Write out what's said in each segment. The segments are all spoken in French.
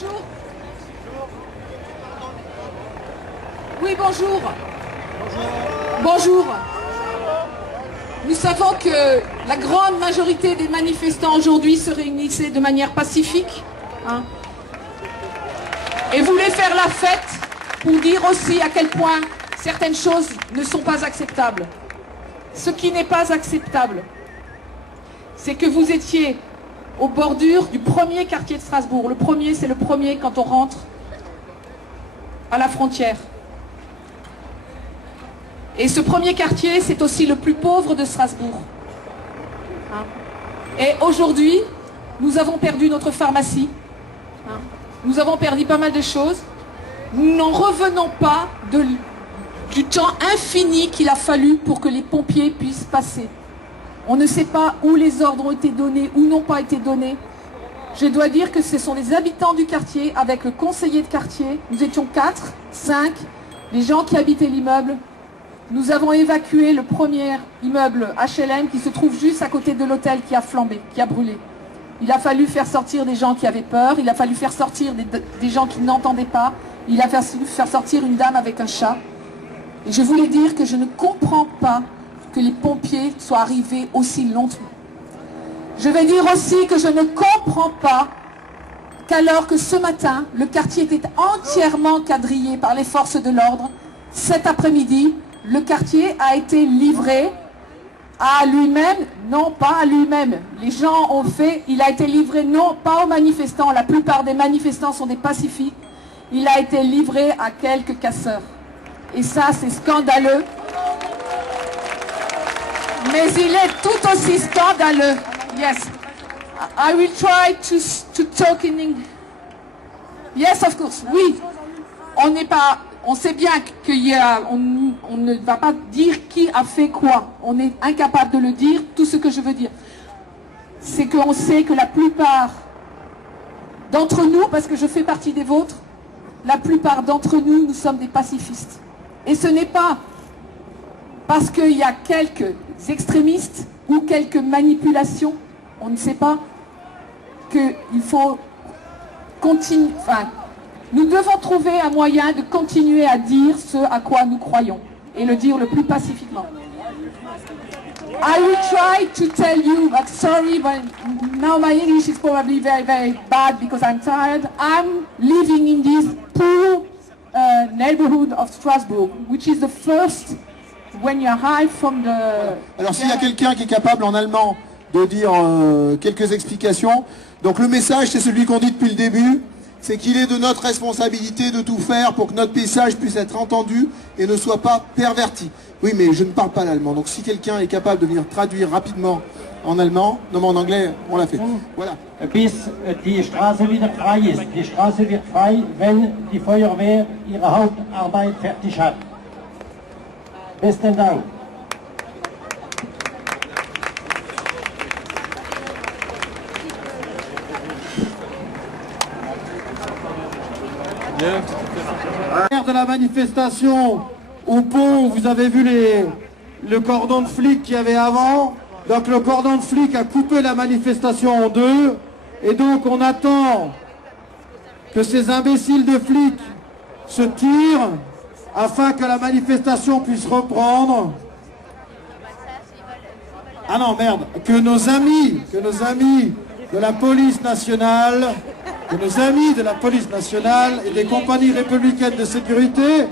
Bonjour. Oui, bonjour. Bonjour. Nous savons que la grande majorité des manifestants aujourd'hui se réunissaient de manière pacifique, hein, et voulaient faire la fête pour dire aussi à quel point certaines choses ne sont pas acceptables. Ce qui n'est pas acceptable, c'est que vous étiez aux bordures du premier quartier de Strasbourg. Le premier, c'est le premier quand on rentre à la frontière. Et ce premier quartier, c'est aussi le plus pauvre de Strasbourg. Hein? Et aujourd'hui, nous avons perdu notre pharmacie. Hein? Nous avons perdu pas mal de choses. Nous n'en revenons pas du temps infini qu'il a fallu pour que les pompiers puissent passer. On ne sait pas où les ordres ont été donnés ou n'ont pas été donnés. Je dois dire que ce sont les habitants du quartier avec le conseiller de quartier. Nous étions 4, 5, les gens qui habitaient l'immeuble. Nous avons évacué le premier immeuble HLM qui se trouve juste à côté de l'hôtel qui a flambé, qui a brûlé. Il a fallu faire sortir des gens qui avaient peur, il a fallu faire sortir des gens qui n'entendaient pas, il a fallu faire sortir une dame avec un chat. Et je voulais dire que je ne comprends pas que les pompiers soient arrivés aussi longtemps. Je vais dire aussi que je ne comprends pas qu'alors que ce matin, le quartier était entièrement quadrillé par les forces de l'ordre, cet après-midi, le quartier a été livré à lui-même, non pas à lui-même. Les gens ont fait, il a été livré non pas aux manifestants, la plupart des manifestants sont des pacifiques, il a été livré à quelques casseurs. Et ça, c'est scandaleux. Mais il est tout aussi scandaleux. Yes. I will try to talk in English. Yes, of course. Oui. On sait bien on ne va pas dire qui a fait quoi. On est incapable de le dire. Tout ce que je veux dire, c'est qu'on sait que la plupart d'entre nous, parce que je fais partie des vôtres, la plupart d'entre nous, nous sommes des pacifistes. Et ce n'est pas parce qu'il y a quelques extrémistes ou quelques manipulations, on ne sait pas, qu'il faut continuer. Enfin, nous devons trouver un moyen de continuer à dire ce à quoi nous croyons et le dire le plus pacifiquement. I will try to tell you, but sorry, but now my English is probably very, very bad because I'm tired. I'm living in this poor neighborhood of Strasbourg, which is the first when you arrive from the... Alors s'il y a quelqu'un qui est capable en allemand de dire quelques explications, donc le message c'est celui qu'on dit depuis le début, c'est qu'il est de notre responsabilité de tout faire pour que notre message puisse être entendu et ne soit pas perverti. Oui, mais je ne parle pas l'allemand, donc si quelqu'un est capable de venir traduire rapidement en allemand, non mais en anglais, on l'a fait. Voilà. Bis die Straße wieder frei ist. Die Straße wird frei, wenn die Feuerwehr ihre Hauptarbeit fertig hat. Besten Dank. De la manifestation au pont, vous avez vu le cordon de flics qu'il y avait avant. Donc le cordon de flics a coupé la manifestation en deux. Et donc on attend que ces imbéciles de flics se tirent afin que la manifestation puisse reprendre. Ah non, merde, que nos amis de la police nationale, et des compagnies républicaines de sécurité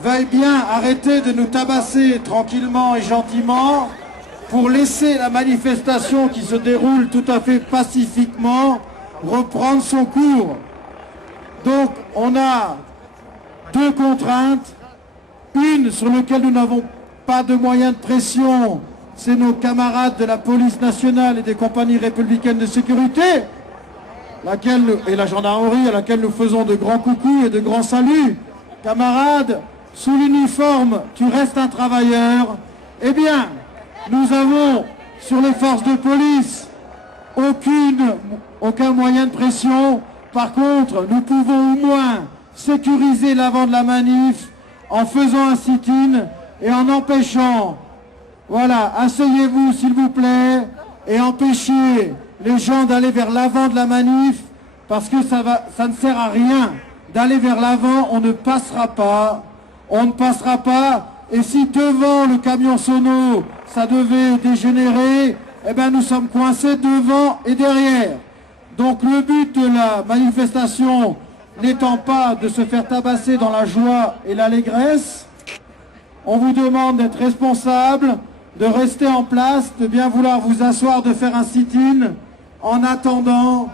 veuillent bien arrêter de nous tabasser tranquillement et gentiment pour laisser la manifestation qui se déroule tout à fait pacifiquement reprendre son cours. Donc on a deux contraintes. Une sur laquelle nous n'avons pas de moyens de pression, c'est nos camarades de la police nationale et des compagnies républicaines de sécurité, et la gendarmerie à laquelle nous faisons de grands coucous et de grands saluts. Camarades, sous l'uniforme, tu restes un travailleur. Eh bien, nous avons sur les forces de police aucun moyen de pression. Par contre, nous pouvons au moins sécuriser l'avant de la manif en faisant un sit-in et en empêchant, voilà, asseyez-vous s'il vous plaît, et empêchez les gens d'aller vers l'avant de la manif parce que ça ne sert à rien d'aller vers l'avant, on ne passera pas. On ne passera pas. Et si devant le camion sono, ça devait dégénérer, eh ben nous sommes coincés devant et derrière. Donc le but de la manifestation n'étant pas de se faire tabasser dans la joie et l'allégresse, on vous demande d'être responsable, de rester en place, de bien vouloir vous asseoir, de faire un sit-in en attendant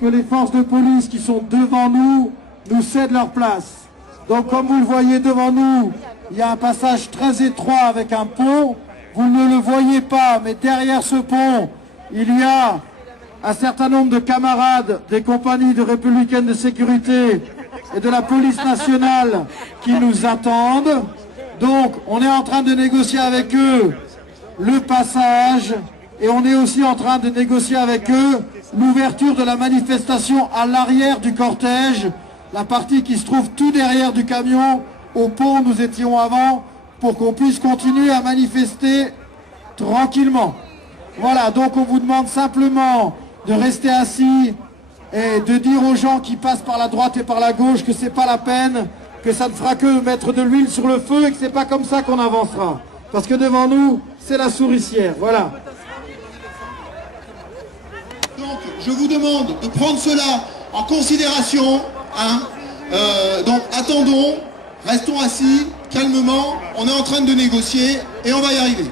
que les forces de police qui sont devant nous cèdent leur place. Donc comme vous le voyez devant nous, il y a un passage très étroit avec un pont. Vous ne le voyez pas, mais derrière ce pont, il y a un certain nombre de camarades des compagnies de républicaines de sécurité et de la police nationale qui nous attendent. Donc on est en train de négocier avec eux le passage et on est aussi en train de négocier avec eux l'ouverture de la manifestation à l'arrière du cortège, la partie qui se trouve tout derrière du camion, au pont où nous étions avant, pour qu'on puisse continuer à manifester tranquillement. Voilà, donc on vous demande simplement de rester assis et de dire aux gens qui passent par la droite et par la gauche que c'est pas la peine, que ça ne fera que mettre de l'huile sur le feu et que c'est pas comme ça qu'on avancera. Parce que devant nous, c'est la souricière, voilà. Donc, je vous demande de prendre cela en considération. Donc, attendons, restons assis, calmement. On est en train de négocier et on va y arriver.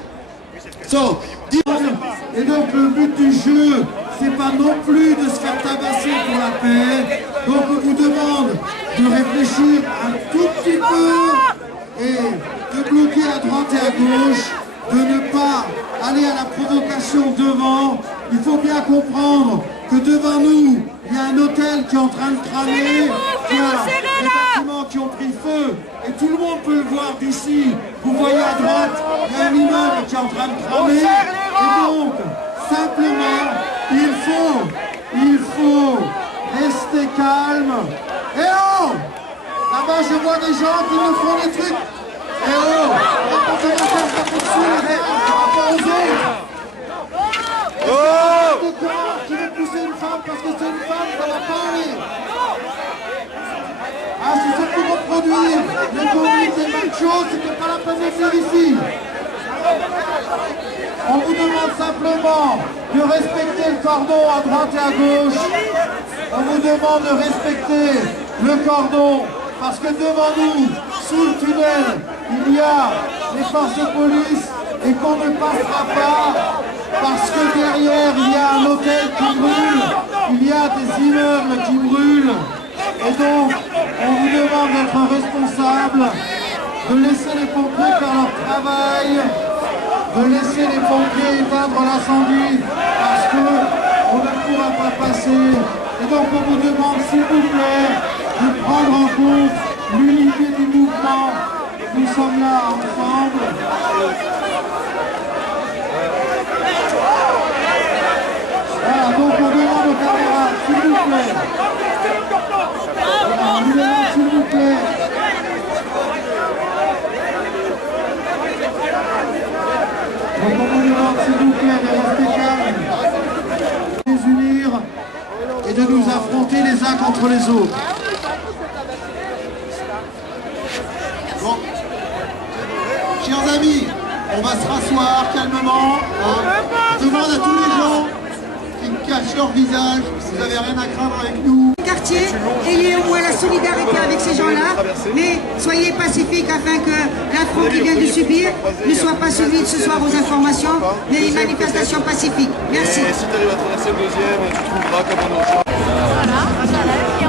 Et donc, le but du jeu, c'est pas non plus de se faire tabasser pour la paix. Donc, on vous demande de réfléchir un tout petit peu et de bloquer à droite et à gauche, de ne pas aller à la provocation devant. Il faut bien comprendre que devant nous, il y a un hôtel qui est en train de cramer, il y a des bâtiments qui ont pris feu, et tout le monde peut le voir d'ici. Vous voyez à droite, il y a un immeuble qui est en train de cramer, et donc, simplement, il faut rester calme. Et oh! Là-bas, je vois des gens qui nous font des trucs. Et oh! On va faire ça tout de suite, par rapport aux autres. Qui veut pousser une femme parce que c'est une femme, ça va pas aller. Ah, c'est ça qui reproduire les conduites des machos, c'était pas la peine de venir ici. On vous demande simplement de respecter le cordon à droite et à gauche. On vous demande de respecter le cordon parce que devant nous, sous le tunnel, il y a les forces de police et qu'on ne passera pas parce que derrière il y a un hôtel qui brûle, il y a des immeubles qui brûlent. Et donc, on vous demande d'être responsable, de laisser les pompiers faire leur travail, de laisser les pompiers éteindre l'incendie parce qu'on ne pourra pas passer. Et donc on vous demande s'il vous plaît de prendre en compte l'unité du mouvement. Nous sommes là ensemble. Voilà, donc on demande aux camarades, s'il vous plaît. Voilà, on vous demande s'il vous plaît. Donc on vous demande s'il vous plaît de rester calme, de nous unir et de nous affronter les uns contre les autres. Bon. Chers amis, on va se rasseoir calmement. Je demande à tous les gens qui cachent leur visage, si vous n'avez rien à craindre avec nous. Quartier, ayez au moins la solidarité avec ces gens-là, mais soyez pacifiques afin que l'affront qu'ils viennent de subir ne soit pas suivi ce soir aux informations, mais une manifestation pacifique. Merci. Et si tu arrives à traverser le deuxième, tu trouveras comment nous rejoindre. Voilà.